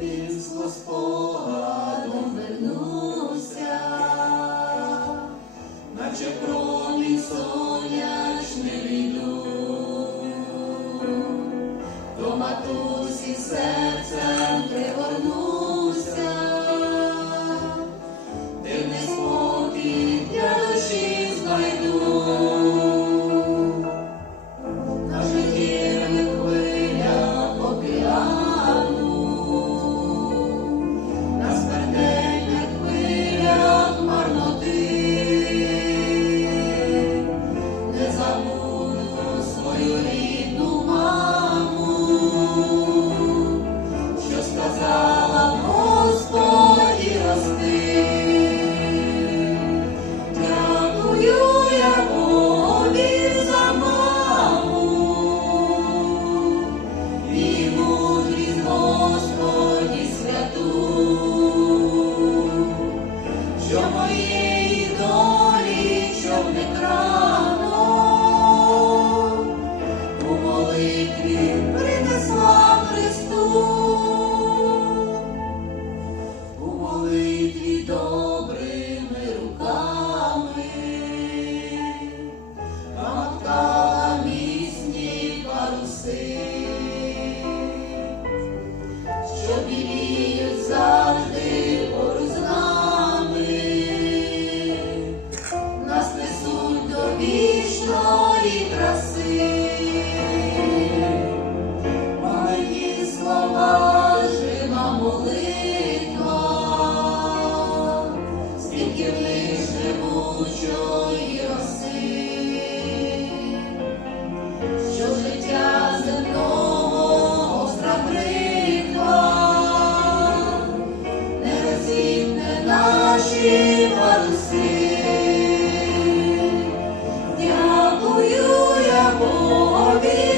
дитинство спогадом вернувся, наче промінь сонячний йду, до матусі серцем пригорнуся, дивний спокій для душі знайду. На життєвих хвилях океану, на смертельних хвилях марноти, не забуду свою рідну маму, що сказала: Господи, рости. Дякую я Богові за маму, і мудрість, Господі, святу, що моєї долі, щоб не крано, у молитві принесла Христу, у молитві добрими руками намоткала міцні паруси, що біліють завжди поруч з нами, нас несуть до вічної краси. Маленькі слова, жива молитва, стільки в них живучої роси, що життя земного гостра бритва не розітне наші паруси. Дякую я Богові